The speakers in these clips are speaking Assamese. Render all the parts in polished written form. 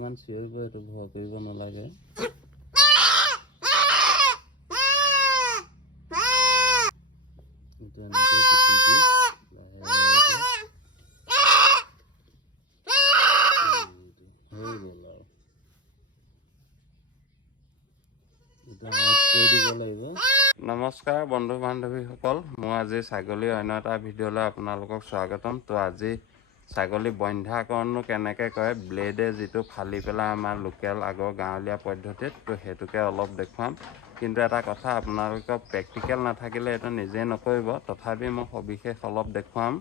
অকণমান চিঞৰিব, এইটো ভয় কৰিব নালাগে। এইটো এনেকৈ পিটিকি লাহেকৈ হৈ গ'ল আৰু এইটো হাত কৰি দিব লাগিব। নমস্কাৰ বন্ধু বান্ধৱীসকল, মই আজি ছাগলীৰ অন্য এটা ভিডিঅ'লৈ আপোনালোকক স্বাগতম। তো আজি ছাগলী বন্ধ্যাকৰণনো কেনেকৈ কৰে, ব্লেডে যিটো ফালি পেলাই আমাৰ লোকেল আগৰ গাঁৱলীয়া পদ্ধতিত, তো সেইটোকে অলপ দেখুৱাম। কিন্তু এটা কথা, আপোনালোকক প্ৰেক্টিকেল নাথাকিলে এইটো নিজে নকৰিব, তথাপি মই সবিশেষ অলপ দেখুৱাম।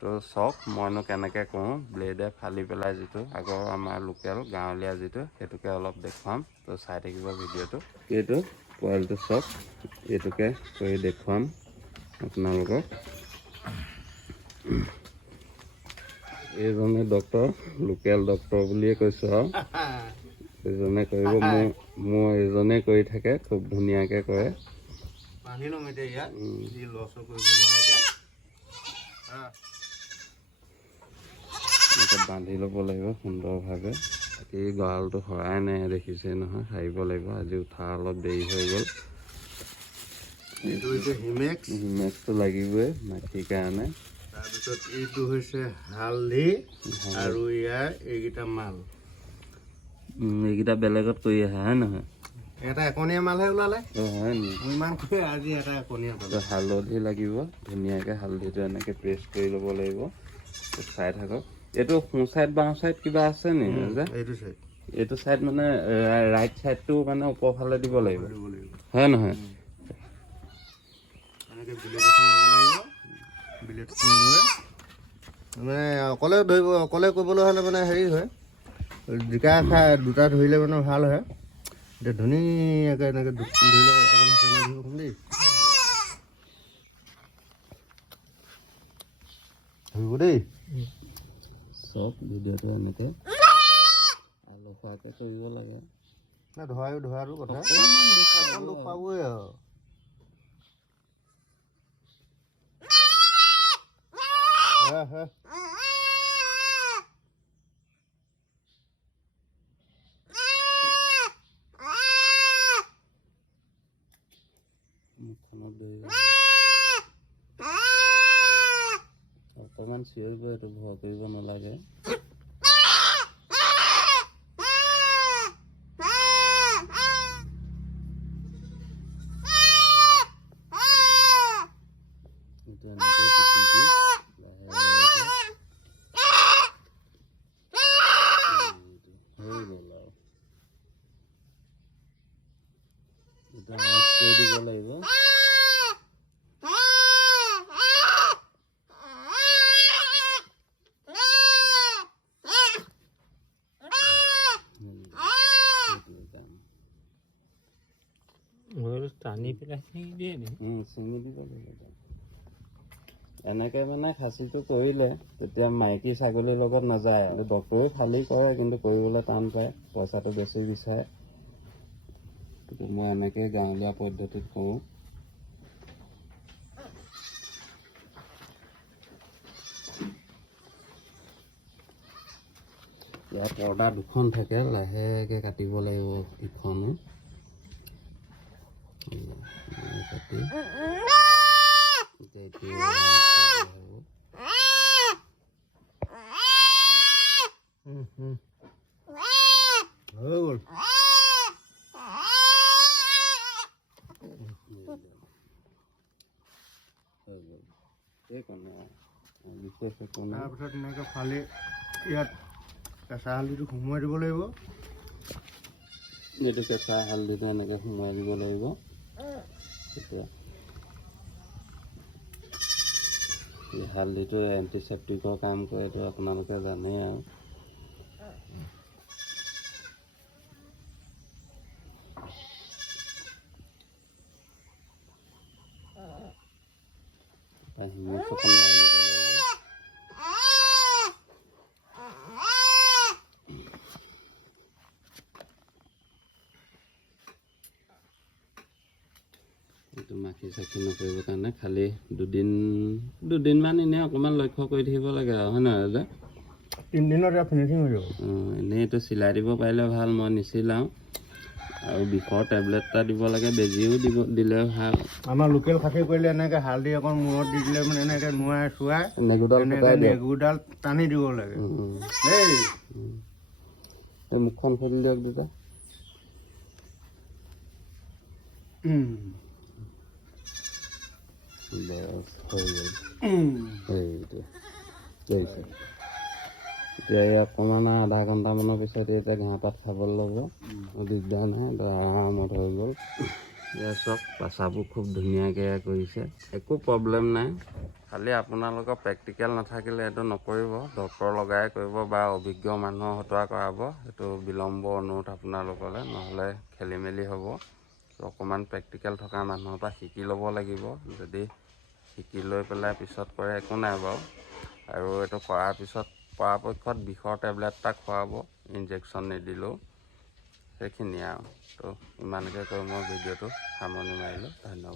তো চাওক মইনো কেনেকৈ কৰোঁ, ব্লেডে ফালি পেলাই যিটো আগৰ আমাৰ লোকেল গাঁৱলীয়া যিটো, সেইটোকে অলপ দেখুৱাম। তো চাই থাকিব ভিডিঅ'টো। এইটো পোৱালিটো চাওক, এইটোকে কৰি দেখুৱাম আপোনালোকক। এইজনে ডক্তৰ, লোকেল ডক্তৰ বুলিয়ে কৈছোঁ আৰু এইজনে কৰিব। মোৰ এইজনে কৰি থাকে, খুব ধুনীয়াকৈ কৰে। বান্ধি ল'ব লাগিব সুন্দৰভাৱে। এই গঁৰালটো সৰাই নাই, দেখিছে নহয়, সাৰিব লাগিব। আজি উঠা অলপ দেৰি হৈ গ'ল। এইটো হৈছে হিমেক্সটো লাগিবই মাখিৰ কাৰণে। তাৰপিছত এইটো হৈছে হালধি আৰু ইয়াৰ এইকেইটা মাল। এইকেইটা বেলেগত কৰি আহে হয় নহয়? এটা একনীয়া মালহে ওলালে। হয় নি? ইমান কৰি আজি এটা একনীয়া পালে। হালধি লাগিব ধুনীয়াকৈ, হালধিটো এনেকৈ প্ৰেছ কৰি ল'ব লাগিব। চাই থাকক। এইটো সোঁ চাইড বাওঁ চাইড কিবা আছে নি? এইটো চাইড মানে ৰাইট চাইডটো মানে ওপৰ ফালে দিব লাগিব, হয় নহয়? এনেকৈ বিলেট এখন ল'ব লাগিব। বিলেটখন লৈ মানে অকলে ধৰিব, অকলে কৰিবলৈ হ'লে মানে হেৰি হয়, জিকা খাই দুটা ধৰিলে মানে ভাল হয়। এতিয়া ধুনীয়াকৈ এনেকৈ ধৰিলে অকণ চেনে ধৰিব দেই, ধৰিব দেই। চব ভিডিঅ'টো এনেকৈ আলু খোৱাকৈ কৰিব লাগে। ধৰাটো কথা অকণ দুখ পাবই আৰু। মুখখনত ধৰিব, অকণমান চিঞৰিব, এইটো ভয় কৰিব নালাগে। এইটো এনেকৈ পিটিকি লাহেকৈ হৈ গ'ল আৰু এইটো হাত কৰি দিব লাগিব। টানি পেলাই ছিঙি দিয়ে নি? ছিঙি দিব লাগিব। এনেকৈ মানে খাচীটো কৰিলে তেতিয়া মাইকী ছাগলীৰ লগত নাযায়। ডক্তৰেও খালী কৰে, কিন্তু কৰিবলৈ টান পায়, পইচাটো বেছি বিচাৰে। গতিকে মই এনেকৈ গাঁৱলীয়া পদ্ধতিত কৰোঁ। ইয়াত পৰ্দা দুখন থাকে, লাহেকৈ কাটিব লাগিব ইখনো। কাটি হৈ গ'ল। তাৰপিছত এনেকৈ ফালি ইয়াত কেঁচা হালধিটো সুমুৱাই দিব লাগিব। এইটো কেঁচা হালধিটো এনেকৈ সুমুৱাই দিব লাগিব। তেতিয়া এই হালধিটো এণ্টিছেপ্টিকৰ কাম কৰে, এইটো আপোনালোকে জানেই আৰু। হিমেক্স অকণ মাৰি দিব লাগিব। এইটো মাখি চাখি নকৰিবৰ কাৰণে খালি দুদিনমান এনেই অকণমান লক্ষ্য কৰি থাকিব লাগে আৰু, হয় নহয় দাদা? 3 দিনত ইয়াত ফিনিচিং হৈ যাব। এনেই এইটো চিলাই দিব পাৰিলে ভাল, মই নিচিলাওঁ। আৰু বিষৰ টেবলেট এটা দিব লাগে, বেজিও দিলে ভাল। আমাৰ লোকেল খাচী কৰিলে এনেকৈ হালধি অকণ মূৰত দি দিলে মানে এনেকৈ নোৱাই চোৱাই নেগুডাল টানি দিব লাগে দেই। মুখখন খুলি দিয়ক দুটা। এতিয়া অকণমান আধা ঘণ্টামানৰ পিছত এতিয়া ঘাঁহ পাত খাবলৈ ল'ব, দিগদাৰ নাই, আৰামত হৈ গ'ল। এতিয়া চব পাচাবোৰ খুব ধুনীয়াকৈ কৰিছে, একো প্ৰব্লেম নাই। খালি আপোনালোকৰ প্ৰেক্টিকেল নাথাকিলে এইটো নকৰিব, ডক্তৰ লগাই কৰিব বা অভিজ্ঞ মানুহৰ হতুৱাই কৰাব। সেইটো বিলম্ব অনুৰোধ আপোনালোকলৈ, নহ'লে খেলি মেলি হ'ব। অকণমান প্ৰেক্টিকেল থকা মানুহৰ পৰা শিকি ল'ব লাগিব। যদি শিকি লৈ পেলাই পিছত কৰে একো নাই বাৰু। আৰু এইটো কৰাৰ পিছত পৰাপক্ষত বিষৰ টেবলেট এটা খুৱাব, ইনজেকশ্যন নিদিলেও। সেইখিনিয়ে আৰু তো ইমানকৈ কৈ মই ভিডিঅ'টো সামৰণি মাৰিলোঁ। ধন্যবাদ।